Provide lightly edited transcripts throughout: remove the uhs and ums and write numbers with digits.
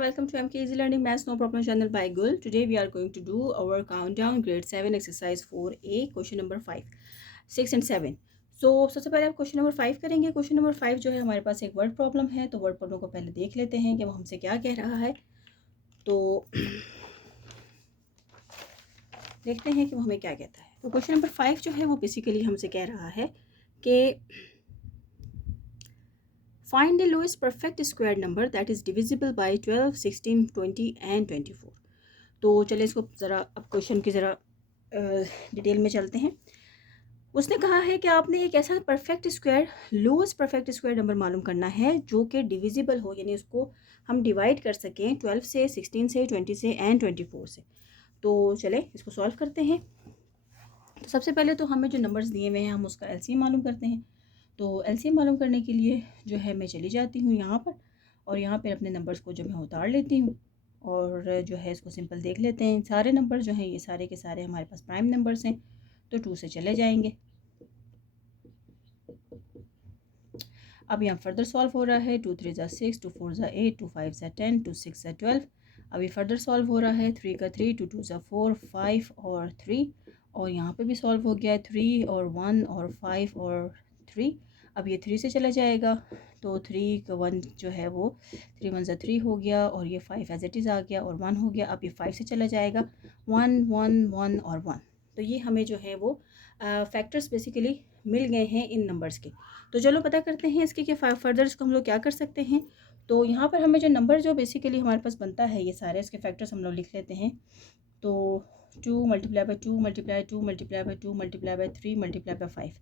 welcome to MK Easy Learning Maths No Problem channel by Gul. Today we are going to do our countdown grade 7 exercise 4A question number 5, 6 and 7. So सबसे पहले आप question number 5 करेंगे. Question number 5 जो है हमारे पास एक word problem है, तो वर्ड प्रॉब्लम को पहले देख लेते हैं कि वो हमसे क्या कह रहा है. तो देखते हैं कि वो हमें क्या कहता है. तो क्वेश्चन नंबर 5 जो है वो बेसिकली हमसे कह रहा है कि find the lowest perfect square number that is divisible by 12, 16, 20 and 24. तो चलिए इसको ज़रा अब क्वेश्चन की ज़रा डिटेल में चलते हैं. उसने कहा है कि आपने एक ऐसा perfect square lowest perfect square number मालूम करना है जो कि डिविजिबल हो, यानी उसको हम डिवाइड कर सकें 12 से, 16 से, 20 से एंड 24 से. तो चले इसको सॉल्व करते हैं. तो सबसे पहले तो हमें जो नंबर्स दिए हुए हैं हम उसका एलसीएम मालूम करते हैं. तो एलसीएम मालूम करने के लिए जो है मैं चली जाती हूँ यहाँ पर और यहाँ पर अपने नंबर्स को जो मैं उतार लेती हूँ और जो है इसको सिंपल देख लेते हैं. सारे नंबर जो हैं ये सारे के सारे हमारे पास प्राइम नंबर्स हैं, तो 2 से चले जाएंगे. अब यहाँ फर्दर सॉल्व हो रहा है. 2 3 ज़ा 6, 2 4 ज़ा 8, 2 5 ज़ा 10, 2 6 ज़ा 12. अभी फर्दर सॉल्व हो रहा है. 3 का 3, 2 2 ज़ा 4, 5 और 3. और यहाँ पे भी सॉल्व हो गया है. 3 और 1 और 5 और 3. अब ये 3 से चला जाएगा, तो 3 का 1 जो है वो 3 1 ज़ा 3 हो गया और ये 5 एज इट इज़ आ गया और 1 हो गया. अब ये 5 से चला जाएगा. 1 1 1 और 1. तो ये हमें जो है वो फैक्टर्स बेसिकली मिल गए हैं इन नंबर्स के. तो चलो पता करते हैं इसके कि फर्दर इसको हम लोग क्या कर सकते हैं. तो यहाँ पर हमें जो नंबर जो बेसिकली हमारे पास बनता है ये सारे इसके फैक्टर्स हम लोग लिख लेते हैं. तो 2 multiply by 2 multiply 2 multiply by 2 multiply by 3 multiply by 5.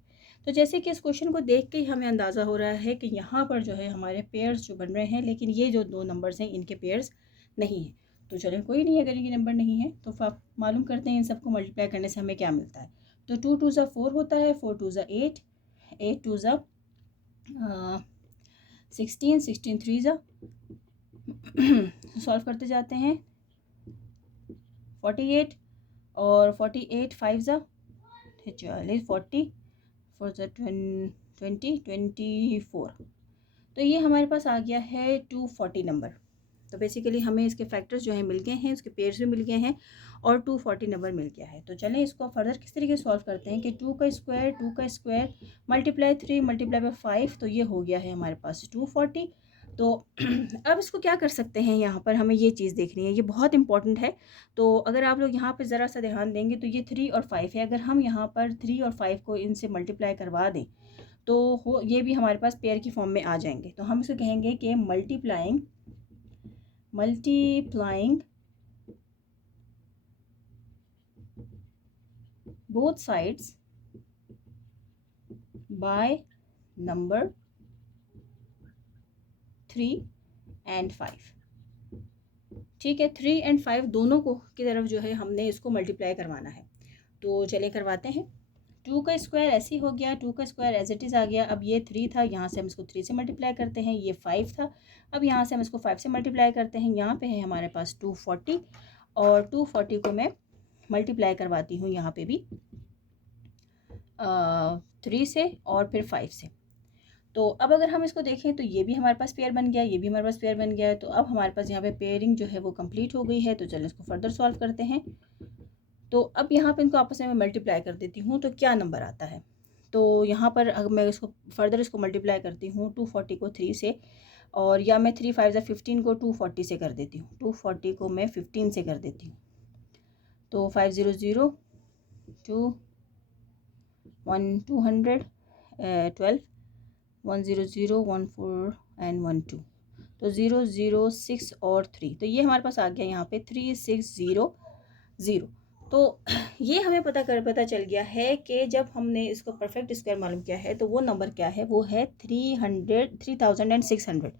तो जैसे कि इस क्वेश्चन को देख के ही हमें अंदाज़ा हो रहा है कि यहाँ पर जो है हमारे पेयर्स जो बन रहे हैं, लेकिन ये जो दो नंबर्स हैं इनके पेयर्स नहीं हैं. तो चलें कोई नहीं, अगर ये नंबर नहीं है तो आप मालूम करते हैं इन सबको मल्टीप्लाई करने से हमें क्या मिलता है. तो 2 2 ज़ा 4 होता है, 4 2 ज़ा 8, 8 2 ज़ा 16, 16 3 ज़ा सॉल्व करते जाते हैं 48 और 48 5 ज़ा 40, 40 4 ज़ा 20 24. तो ये हमारे पास आ गया है 240 नंबर. तो बेसिकली हमें इसके फैक्टर्स जो हैं मिल गए हैं, उसके पेयर्स भी मिल गए हैं और 240 नंबर मिल गया है. तो चलें इसको फर्दर किस तरीके से सॉल्व करते हैं कि 2 का स्क्वायर मल्टीप्लाई 3 मल्टीप्लाई बाई 5, तो ये हो गया है हमारे पास 240. तो अब इसको क्या कर सकते हैं, यहाँ पर हमें ये चीज़ देखनी है, ये बहुत इंपॉर्टेंट है. तो अगर आप लोग यहाँ पर ज़रा सा ध्यान देंगे तो ये 3 और 5 है. अगर हम यहाँ पर 3 और 5 को इनसे मल्टीप्लाई करवा दें तो हो ये भी हमारे पास पेयर की फॉर्म में आ जाएंगे. तो हम इसको कहेंगे कि multiplying both sides by number 3 and 5. ठीक है, 3 and 5 दोनों को की तरफ जो है हमने इसको मल्टीप्लाई करवाना है. तो चलिए करवाते हैं. 2 का स्क्वायर ऐसे ही हो गया, 2 का स्क्वायर एज इट इज़ आ गया. अब ये 3 था, यहाँ से हम इसको 3 से मल्टीप्लाई करते हैं. ये 5 था, अब यहाँ से हम इसको 5 से मल्टीप्लाई करते हैं. यहाँ पे है हमारे पास 240 और 240 को मैं मल्टीप्लाई करवाती हूँ यहाँ पे भी 3 से और फिर 5 से. तो अब अगर हम इसको देखें तो ये भी हमारे पास पेयर बन गया, ये भी हमारे पास पेयर बन गया है. तो अब हमारे पास यहाँ पे पेयरिंग जो है वो कंप्लीट हो गई है. तो चलो इसको फर्दर सॉल्व करते हैं. तो अब यहाँ पे इनको आपस में मल्टीप्लाई कर देती हूँ तो क्या नंबर आता है. तो यहाँ पर अगर मैं इसको फर्दर इसको मल्टीप्लाई करती हूँ 240 को 3 से, और या मैं 3 5 15 को 240 से कर देती हूँ. 240 को मैं 15 से कर देती हूँ. तो 500 2 1 200 12 100 14 एंड 12. तो 0 0 6 और 3. तो ये हमारे पास आ गया यहाँ पे 3 6 0 0. तो ये हमें पता चल गया है कि जब हमने इसको परफेक्ट स्क्वायर मालूम किया है तो वो नंबर क्या है, वो है 3600.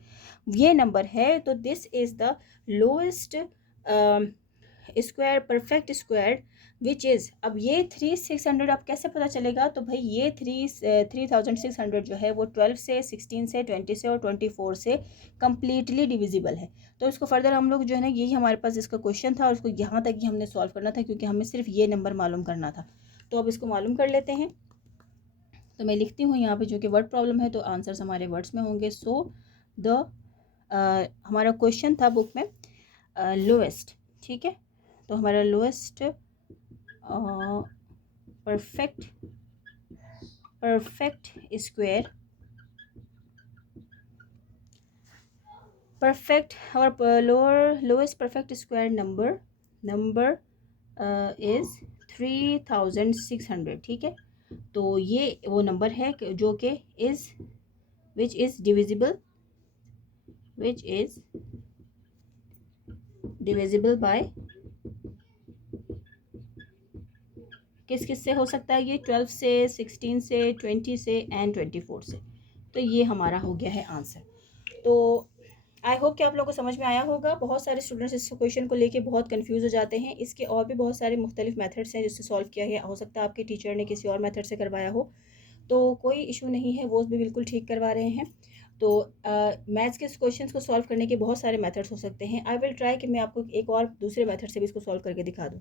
ये नंबर है. तो this is the lowest square perfect square which is. अब ये 3600 अब कैसे पता चलेगा, तो भाई ये 3600 जो है वो 12 से, 16 से, 20 से और 24 से कम्प्लीटली डिविजिबल है. तो इसको फर्दर हम लोग जो है ना, यही हमारे पास इसका क्वेश्चन था और उसको यहाँ तक ही हमने सॉल्व करना था क्योंकि हमें सिर्फ ये नंबर मालूम करना था. तो अब इसको मालूम कर लेते हैं. तो मैं लिखती हूँ यहाँ पे जो कि वर्ड प्रॉब्लम है तो आंसर्स हमारे वर्ड्स में होंगे. सो द हमारा क्वेश्चन था बुक में लोएस्ट, ठीक है। तो हमारा lowest perfect square, perfect our lowest perfect square number is 3600, ठीक है। तो ये वो नंबर है जो कि which is divisible by किस से हो सकता है, ये 12 से, 16 से, 20 से एंड 24 से। तो ये हमारा हो गया है आंसर। तो आई होप कि आप लोगों को समझ में आया होगा। बहुत सारे स्टूडेंट्स इस क्वेश्चन को लेके बहुत कंफ्यूज हो जाते हैं। इसके और भी बहुत सारे मुख्तलिफ मेथड्स हैं जिससे सॉल्व किया गया। हो सकता है आपके टीचर ने किसी और मेथड से करवाया हो, तो कोई इशू नहीं है, वो भी बिल्कुल ठीक करवा रहे हैं। तो मैथ्स के क्वेश्चंस को सॉल्व करने के बहुत सारे मेथड्स हो सकते हैं। आई विल ट्राई कि मैं आपको एक और दूसरे मेथड से भी इसको सॉल्व करके दिखा दूँ।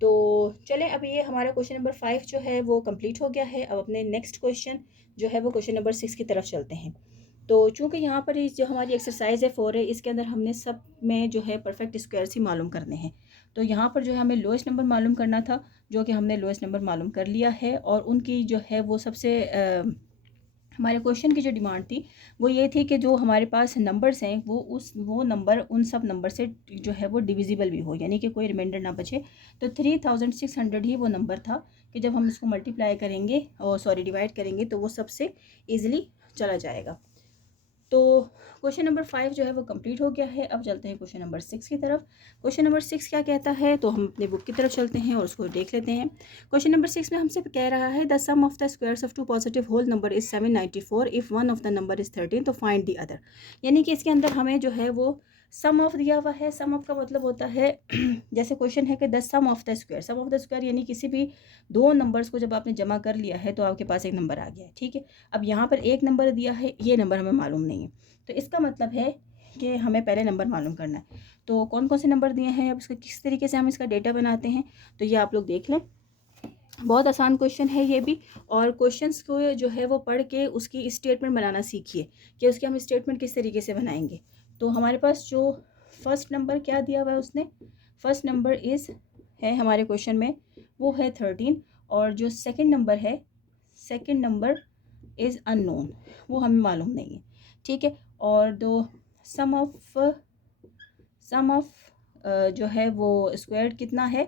तो चलें, अभी ये हमारा क्वेश्चन नंबर 5 जो है वो कंप्लीट हो गया है। अब अपने नेक्स्ट क्वेश्चन जो है वो क्वेश्चन नंबर 6 की तरफ चलते हैं। तो चूँकि यहाँ पर जो हमारी एक्सरसाइज है 4 है, इसके अंदर हमने सब में जो है परफेक्ट स्क्वायर्स ही मालूम करने हैं। तो यहाँ पर जो है हमें लोएस्ट नंबर मालूम करना था, जो कि हमने लोएस्ट नंबर मालूम कर लिया है। और उनकी जो है वो सबसे हमारे क्वेश्चन की जो डिमांड थी वो ये थी कि जो हमारे पास नंबर्स हैं वो नंबर उन सब नंबर से जो है वो डिविजिबल भी हो, यानी कि कोई रिमाइंडर ना बचे। तो 3600 ही वो नंबर था कि जब हम इसको मल्टीप्लाई करेंगे और डिवाइड करेंगे तो वो सबसे ईजिली चला जाएगा। तो क्वेश्चन नंबर 5 जो है वो कंप्लीट हो गया है। अब चलते हैं क्वेश्चन नंबर 6 की तरफ। क्वेश्चन नंबर 6 क्या कहता है, तो हम अपने बुक की तरफ चलते हैं और उसको देख लेते हैं। क्वेश्चन नंबर 6 में हमसे कह रहा है the sum of the squares of two positive whole number is 794 if one of the number is 13 तो फाइंड द अदर। यानी कि इसके अंदर हमें जो है वो सम ऑफ दिया हुआ है। सम ऑफ का मतलब होता है जैसे क्वेश्चन है कि the sum of the square, sum of the square यानी किसी भी दो नंबर्स को जब आपने जमा कर लिया है तो आपके पास एक नंबर आ गया है, ठीक है। अब यहाँ पर एक नंबर दिया है, ये नंबर हमें मालूम नहीं है, तो इसका मतलब है कि हमें पहले नंबर मालूम करना है। तो कौन कौन से नंबर दिए हैं, अब इसका किस तरीके से हम इसका डेटा बनाते हैं, तो ये आप लोग देख लें। बहुत आसान क्वेश्चन है ये भी। और क्वेश्चंस को जो है वो पढ़ के उसकी स्टेटमेंट बनाना सीखिए कि उसकी हम स्टेटमेंट किस तरीके से बनाएंगे। तो हमारे पास जो फर्स्ट नंबर क्या दिया हुआ है उसने, फर्स्ट नंबर इज़ है हमारे क्वेश्चन में वो है 13। और जो सेकंड नंबर है, सेकंड नंबर इज़ अननोन, वो हमें मालूम नहीं है, ठीक है। और दो सम ऑफ जो है वो स्क्वायर कितना है,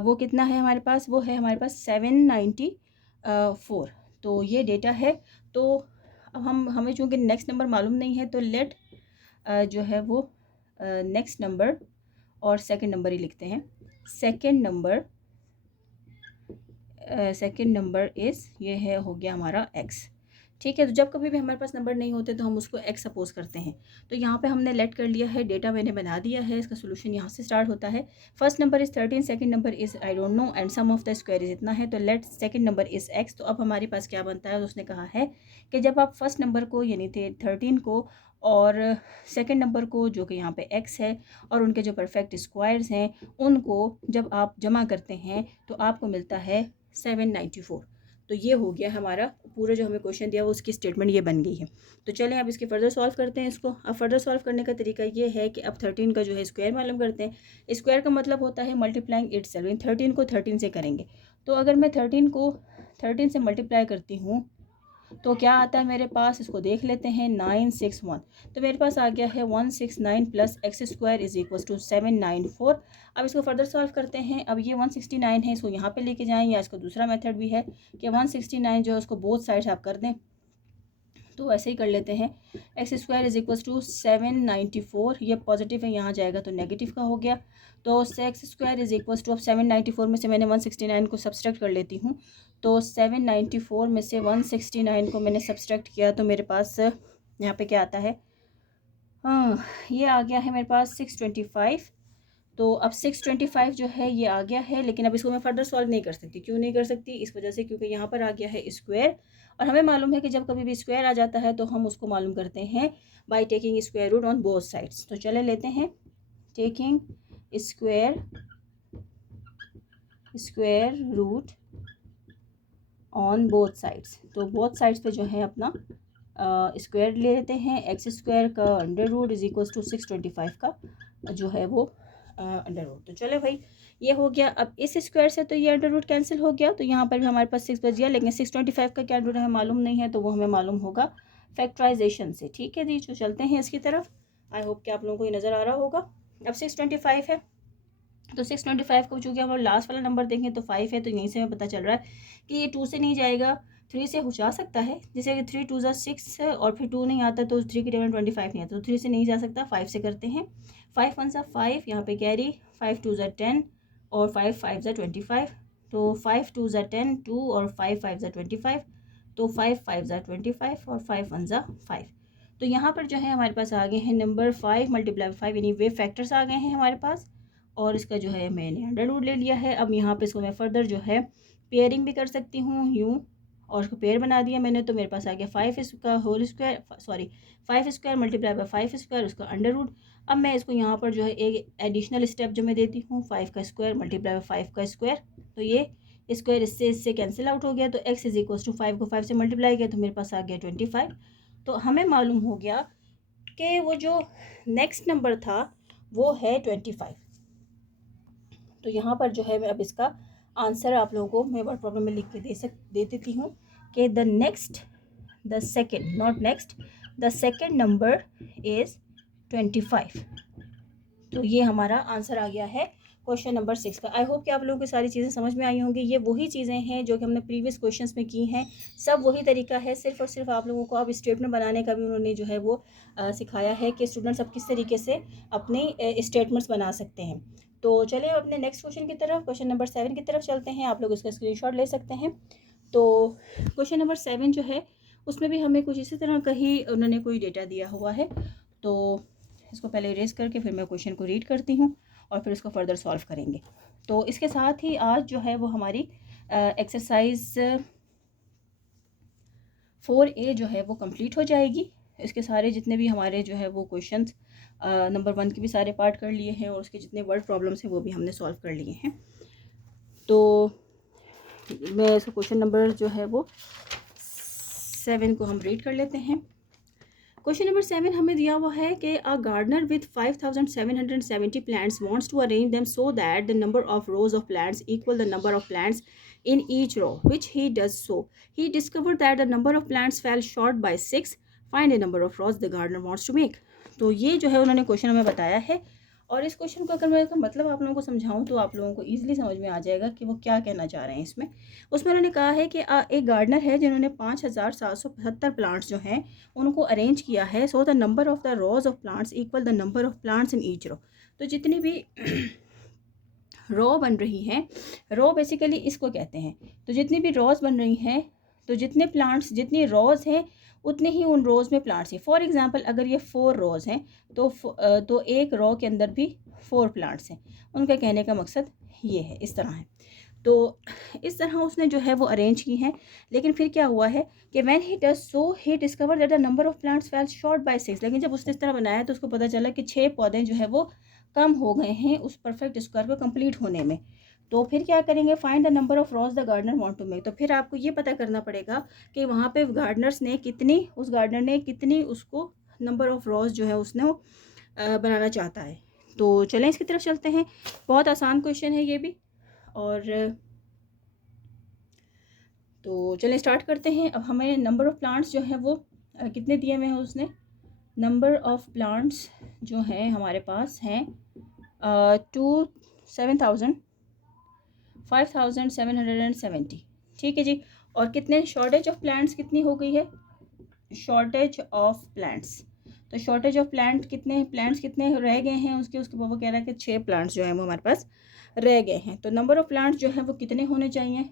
वो कितना है हमारे पास, वो है हमारे पास 794। तो ये डेटा है। तो अब हमें चूँकि नेक्स्ट नंबर मालूम नहीं है तो लेट जो है वो नेक्स्ट नंबर और सेकंड नंबर ही लिखते हैं। सेकंड नंबर इज़ ये है, हो गया हमारा x, ठीक है। तो जब कभी भी हमारे पास नंबर नहीं होते तो हम उसको x सपोज करते हैं। तो यहाँ पे हमने लेट कर लिया है, डेटा मैंने बना दिया है, इसका सोल्यूशन यहाँ से स्टार्ट होता है। First number is 13, second number is I don't know and sum of the square is इतना है। तो let second number is x। तो अब हमारे पास क्या बनता है, उसने कहा है कि जब आप फर्स्ट नंबर को यानी थे 13 को और सेकंड नंबर को जो कि यहाँ पे x है और उनके जो परफेक्ट स्क्वायर्स हैं उनको जब आप जमा करते हैं तो आपको मिलता है 794। तो ये हो गया हमारा पूरा जो हमें क्वेश्चन दिया वो उसकी स्टेटमेंट ये बन गई है। तो चलें अब इसके फर्दर सॉल्व करते हैं इसको। अब फर्दर सॉल्व करने का तरीका ये है कि अब 13 का जो है स्क्वायर मालूम करते हैं। स्क्वायर का मतलब होता है मल्टीप्लाइंग इटसेल्फ, इन 13 को 13 से करेंगे। तो अगर मैं 13 को 13 से मल्टीप्लाई करती हूँ तो क्या आता है मेरे पास, इसको देख लेते हैं। 961, तो मेरे पास आ गया है 169 plus X square is equal to 794। अब इसको फर्दर सॉल्व करते हैं। अब ये 169 है, इसको यहाँ पे लेके जाएं, या इसको दूसरा मेथड भी है कि 169 जो है उसको बोथ साइड्स आप कर दें। तो ऐसे ही कर लेते हैं। X square is equal to 794, ये पॉजिटिव है, यहाँ जाएगा तो नेगेटिव का हो गया। तो X square is equal to, अब 794 में से मैंने 169 को सब्सट्रैक्ट कर लेती हूँ। तो 794 में से 169 को मैंने सब्सट्रैक्ट किया तो मेरे पास यहाँ पे क्या आता है, हाँ ये आ गया है मेरे पास 625। तो अब 625 जो है ये आ गया है, लेकिन अब इसको मैं फर्दर सॉल्व नहीं कर सकती। क्यों नहीं कर सकती, इस वजह से क्योंकि यहाँ पर आ गया है स्क्वायर, और हमें मालूम है कि जब कभी भी स्क्वायर आ जाता है तो हम उसको मालूम करते हैं by taking square root on both sides. तो चले लेते हैं taking square root on both sides. तो बोथ साइड्स पे जो है अपना स्क्वायर ले लेते हैं, एक्स स्क्वायर का under root is equals to 625 का जो है वो अंडर रूट। तो चलो भाई ये हो गया। अब इस स्क्वायर से तो ये अंडर रूट कैंसिल हो गया, तो यहाँ पर भी हमारे पास 6 बच गया, लेकिन 625 का क्या रूट हमें मालूम नहीं है, तो वो हमें मालूम होगा फैक्टराइजेशन से। ठीक है जी, तो चलते हैं इसकी तरफ। आई होप कि आप लोगों को ये नज़र आ रहा होगा। अब 625 है, तो 625 को चूँकि हम लास्ट वाला नंबर देखें तो 5 है, तो यहीं से हमें पता चल रहा है कि ये 2 से नहीं जाएगा, 3 से हो जा सकता है, जैसे कि 3 2 ज़ा 6 और फिर 2 नहीं आता तो 3 की टेबल 25 नहीं आता, तो 3 से नहीं जा सकता, 5 से करते हैं। 5 1 ज़ा 5, यहाँ पे कैरी, 5 2 ज़ा 10 और 5 5 ज़ा 25, तो 5 2 ज़ा 10 2 और 5 5 ज़ा 25, तो 5 5 ज़ा 25 और 5 1 ज़ा 5। तो यहाँ पर जो है हमारे पास आ गए हैं नंबर 5 मल्टीप्लाई 5, यानी वे फैक्टर्स आ गए हैं हमारे पास, और इसका जो है मैंने अंडर रूट ले लिया है। अब यहाँ पे इसको मैं फर्दर जो है पेयरिंग भी कर सकती हूँ यूँ, और उसको पेयर बना दिया मैंने, तो मेरे पास आ गया 5 इसका whole square, sorry 5 square multiply by 5 square, उसका अंडर रूट। अब मैं इसको यहाँ पर जो है एक एडिशनल स्टेप जो मैं देती हूँ, 5 का स्क्वायर मल्टीप्लाई बाय 5 का स्क्वायर, तो ये स्क्वायर इससे कैंसिल आउट हो गया, तो x इज इक्वल्स टू 5 को 5 से मल्टीप्लाई किया तो मेरे पास आ गया 25। तो हमें मालूम हो गया कि वो जो नेक्स्ट नंबर था वो है 25। तो यहाँ पर जो है मैं अब इसका आंसर आप लोगों को मैं वर्ड प्रॉब्लम में लिख के दे देती हूँ कि द सेकेंड नंबर इज़ 25। तो ये हमारा आंसर आ गया है क्वेश्चन नंबर 6 का। आई होप कि आप लोगों को सारी चीज़ें समझ में आई होंगी। ये वही चीज़ें हैं जो कि हमने प्रीवियस क्वेश्चंस में की हैं, सब वही तरीका है, सिर्फ और सिर्फ आप लोगों को अब स्टेटमेंट बनाने का भी उन्होंने जो है वो सिखाया है कि स्टूडेंट्स अब किस तरीके से अपने स्टेटमेंट्स बना सकते हैं। तो चलिए अपने नेक्स्ट क्वेश्चन की तरफ, क्वेश्चन नंबर 7 की तरफ चलते हैं। आप लोग इसका स्क्रीनशॉट ले सकते हैं। तो क्वेश्चन नंबर 7 जो है उसमें भी हमें कुछ इसी तरह का ही उन्होंने कोई डेटा दिया हुआ है। तो इसको पहले इरेज करके फिर मैं क्वेश्चन को रीड करती हूँ और फिर उसको फर्दर सॉल्व करेंगे। तो इसके साथ ही आज जो है वो हमारी एक्सरसाइज 4A जो है वो कंप्लीट हो जाएगी। इसके सारे जितने भी हमारे जो है वो क्वेश्चंस नंबर 1 के भी सारे पार्ट कर लिए हैं और उसके जितने वर्ड प्रॉब्लम्स हैं वो भी हमने सॉल्व कर लिए हैं। तो मैं इसका क्वेश्चन नंबर जो है वो 7 को हम रीड कर लेते हैं। क्वेश्चन नंबर 7 हमें दिया हुआ है कि a gardener with 5770 plants wants to arrange them so that the number of rows of plants equal the number of plants in each row, which he does so. He discovered that the number of plants fell short by 6. Find the number of rows the gardener wants to make. तो ये जो है उन्होंने question हमें बताया है, और इस क्वेश्चन को अगर मैं इसका मतलब आप लोगों को समझाऊं तो आप लोगों को ईजिली समझ में आ जाएगा कि वो क्या कहना चाह रहे हैं इसमें। उसमें उन्होंने कहा है कि एक गार्डनर है जिन्होंने 5775 प्लांट्स जो हैं उनको अरेंज किया है, so the number of the rows of plants equal the number of plants in each row. तो जितनी भी रो बन रही हैं, रो बेसिकली इसको कहते हैं, तो जितनी भी रोज बन रही हैं, तो जितने प्लांट्स जितनी रोज हैं उतने ही उन रोज़ में प्लांट्स हैं। फॉर एग्जांपल अगर ये 4 रोज़ हैं तो एक रो के अंदर भी 4 प्लांट्स हैं। उनका कहने का मकसद ये है, इस तरह है। तो इस तरह उसने जो है वो अरेंज की हैं, लेकिन फिर क्या हुआ है कि when he does so he discover that the number of plants fell short by 6। लेकिन जब उसने इस तरह बनाया तो उसको पता चला कि 6 पौधे जो है वो कम हो गए हैं उस परफेक्ट स्क्वायर को कंप्लीट होने में। तो फिर क्या करेंगे, find the number of rows the gardener want to make. तो फिर आपको ये पता करना पड़ेगा कि वहाँ पे उस गार्डनर ने कितनी उसको नंबर ऑफ रोज जो है उसने बनाना चाहता है। तो चलें इसकी तरफ चलते हैं। बहुत आसान क्वेश्चन है ये भी, और तो चलें स्टार्ट करते हैं। अब हमें नंबर ऑफ़ प्लांट्स जो है वो कितने दिए हुए हैं उसने। नंबर ऑफ़ प्लांट्स जो हैं हमारे पास हैं 5770, ठीक है जी। और कितने शॉर्टेज ऑफ प्लांट्स कितनी हो गई है, शॉर्टेज ऑफ प्लांट्स। तो शॉर्टेज ऑफ प्लांट्स कितने रह गए हैं उसके पापा कह रहा है कि 6 प्लांट्स जो हैं वो हमारे पास रह गए हैं। तो नंबर ऑफ़ प्लांट्स जो है वो कितने होने चाहिए,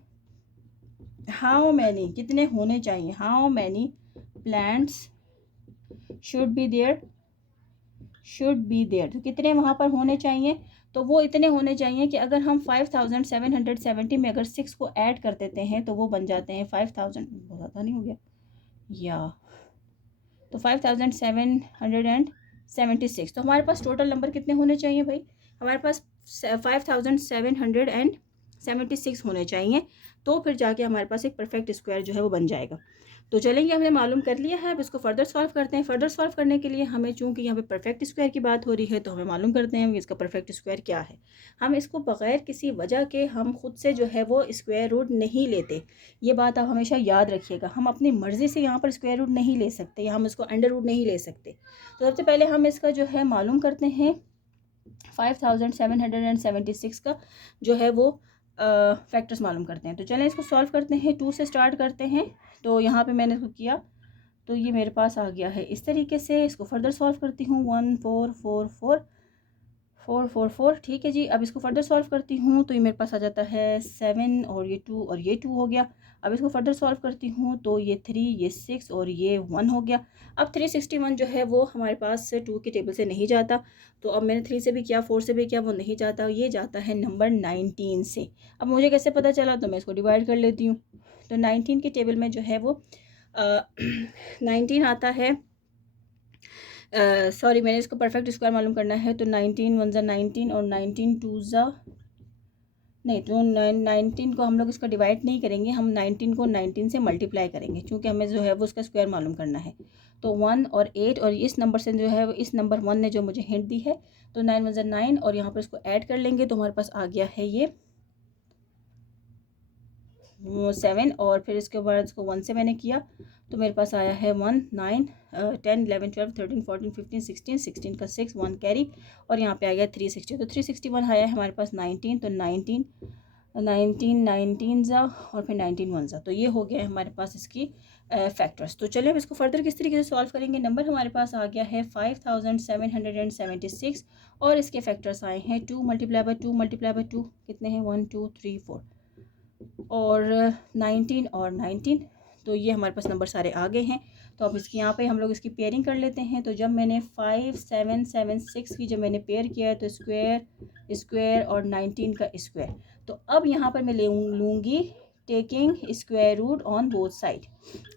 हाउ मैनी कितने होने चाहिए, how many plants should be there, तो कितने वहाँ पर होने चाहिए। तो वो इतने होने चाहिए कि अगर हम 5770 में अगर 6 को ऐड कर देते हैं तो वो बन जाते हैं 5000, बहुत ज़्यादा नहीं हो गया या, तो 5776। तो हमारे पास टोटल नंबर कितने होने चाहिए भाई, हमारे पास 5776 होने चाहिए। तो फिर जाके हमारे पास एक परफेक्ट स्क्वायर जो है वो बन जाएगा। तो चलेंगे, हमने मालूम कर लिया है। अब इसको फर्दर सॉल्व करते हैं। फर्दर सॉल्व करने के लिए हमें, चूंकि यहाँ पे परफेक्ट स्क्वायर की बात हो रही है, तो हमें मालूम करते हैं कि इसका परफेक्ट स्क्वायर क्या है। हम इसको बग़ैर किसी वजह के हम खुद से जो है वो स्क्वायर रूट नहीं लेते। ये बात आप हमेशा याद रखिएगा। हम अपनी मर्ज़ी से यहाँ पर स्क्वायर रूट नहीं ले सकते, या हम इसको अंडर रूट नहीं ले सकते। तो सबसे पहले हम इसका जो है मालूम करते हैं। 5776 का जो है वो फैक्टर्स मालूम करते हैं। तो चलें इसको सॉल्व करते हैं। 2 से स्टार्ट करते हैं। तो यहाँ पे मैंने इसको किया, तो ये मेरे पास आ गया है इस तरीके से। इसको फर्दर सॉल्व करती हूँ। 1 4 4 4 4 4 4, ठीक है जी। अब इसको फर्दर सॉल्व करती हूँ तो ये मेरे पास आ जाता है 7, और ये 2 और ये 2 हो गया। अब इसको फर्दर सॉल्व करती हूँ तो ये 3, ये 6 और ये 1 हो गया। अब 361 जो है वो हमारे पास से 2 की टेबल से नहीं जाता। तो अब मैंने 3 से भी किया, 4 से भी किया, वो नहीं जाता। ये जाता है नंबर 19 से। अब मुझे कैसे पता चला, तो मैं इसको डिवाइड कर लेती हूँ। तो 19 की टेबल में जो है वो 19 आता है। सॉरी, मैंने इसको परफेक्ट स्क्वायर मालूम करना है। तो 19 1 ज़ा 19 और 19 2 ज़ा नहीं, तो 19 को हम लोग इसका डिवाइड नहीं करेंगे, हम 19 को 19 से मल्टीप्लाई करेंगे, क्योंकि हमें जो है वो उसका स्क्वायर मालूम करना है। तो 1 और 8, और इस नंबर से जो है इस नंबर 1 ने जो मुझे हिंट दी है, तो 9 1 ज़ा 9, और यहाँ पर इसको ऐड कर लेंगे तो हमारे पास आ गया है ये 7। और फिर इसके बाद इसको 1 से मैंने किया तो मेरे पास आया है 1 9 10 11 12 13 14 15 16 16 का 6 1 कैरी, और यहाँ पे आ गया 360। तो 361 आया है हमारे पास 19। तो 19 19 ज़ा और फिर 19 1 ज़ा। तो ये हो गया है हमारे पास इसकी फैक्टर्स। तो चलिए अब इसको फर्दर किस तरीके से सॉल्व करेंगे। नंबर हमारे पास आ गया है 5776, और इसके फैक्टर्स आए हैं 2 मल्टीप्लाई बाय 2 मल्टीप्लाई बाय 2 कितने हैं, 1 2 3 4, और 19 और 19। तो ये हमारे पास नंबर सारे आ गए हैं। तो अब इसकी यहाँ पे हम लोग इसकी पेयरिंग कर लेते हैं। तो जब मैंने 5 7 7 6 की जब मैंने पेयर किया है, तो स्क्वायर स्क्वायर और 19 का स्क्वायर। तो अब यहाँ पर मैं लूँगी taking square root on both side,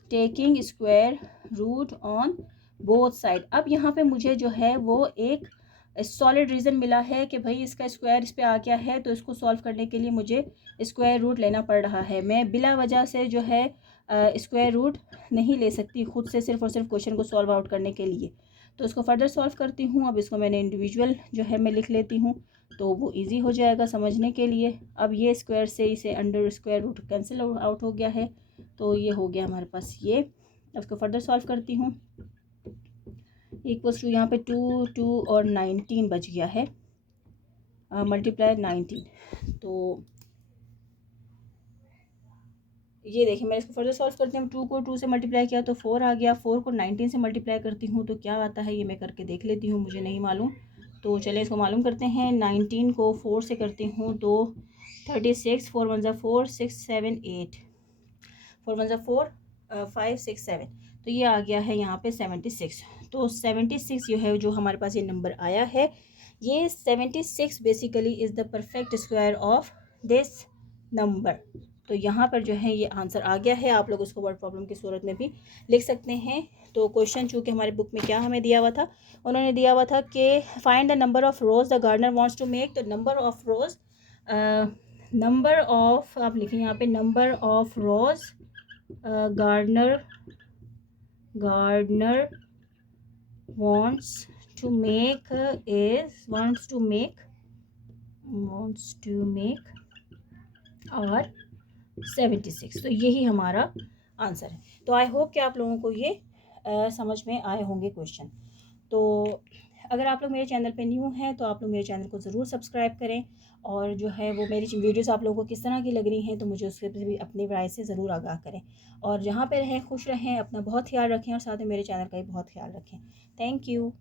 taking square root on both side. अब यहाँ पे मुझे जो है वो एक सॉलिड रीज़न मिला है कि भाई इसका स्क्वायर इस पे आ गया है, तो इसको सॉल्व करने के लिए मुझे स्क्वायर रूट लेना पड़ रहा है। मैं बिला वजह से जो है स्क्वायर रूट नहीं ले सकती खुद से, सिर्फ और सिर्फ क्वेश्चन को सॉल्व आउट करने के लिए। तो इसको फर्दर सॉल्व करती हूँ। अब इसको मैंने इंडिविजुअल जो है मैं लिख लेती हूँ, तो वो इजी हो जाएगा समझने के लिए। अब ये स्क्वायर से इसे under square root cancel out हो गया है, तो ये हो गया हमारे पास ये। अब इसको फर्दर सॉल्व करती हूँ। इक्वल्स टू यहाँ पे 2 2 और 19 बच गया है, मल्टीप्लाई 19। तो ये देखिए, मैं इसको फर्दर सॉल्व करती हूँ। 2 को 2 से मल्टीप्लाई किया तो 4 आ गया, 4 को 19 से मल्टीप्लाई करती हूँ तो क्या आता है, ये मैं करके देख लेती हूँ, मुझे नहीं मालूम। तो चलिए इसको मालूम करते हैं। 19 को 4 से करती हूँ तो 36, 4 1 ज़ा 4 6 7 8, 4 1 ज़ा 4 5 6 7, तो ये आ गया है यहाँ पे 76। तो 76 जो है, जो हमारे पास ये नंबर आया है, ये 76 basically is the perfect square of this number. तो यहाँ पर जो है ये आंसर आ गया है। आप लोग उसको वर्ड प्रॉब्लम की सूरत में भी लिख सकते हैं। तो क्वेश्चन चूँकि हमारे बुक में क्या हमें दिया हुआ था, उन्होंने दिया हुआ था कि find the number of rows the gardener wants to make. तो number of rows, number of आप लिखें यहाँ पे, number of rows gardener wants to make are 76। तो यही हमारा आंसर है। तो आई होप कि आप लोगों को ये समझ में आए होंगे क्वेश्चन। तो अगर आप लोग मेरे चैनल पे न्यू हैं तो आप लोग मेरे चैनल को ज़रूर सब्सक्राइब करें, और जो है वो मेरी वीडियोस आप लोगों को किस तरह की लग रही हैं तो मुझे उसके भी अपनी राय से ज़रूर आगाह करें। और जहाँ पे रहें खुश रहें, अपना बहुत ख्याल रखें, और साथ में मेरे चैनल का भी बहुत ख्याल रखें। Thank you.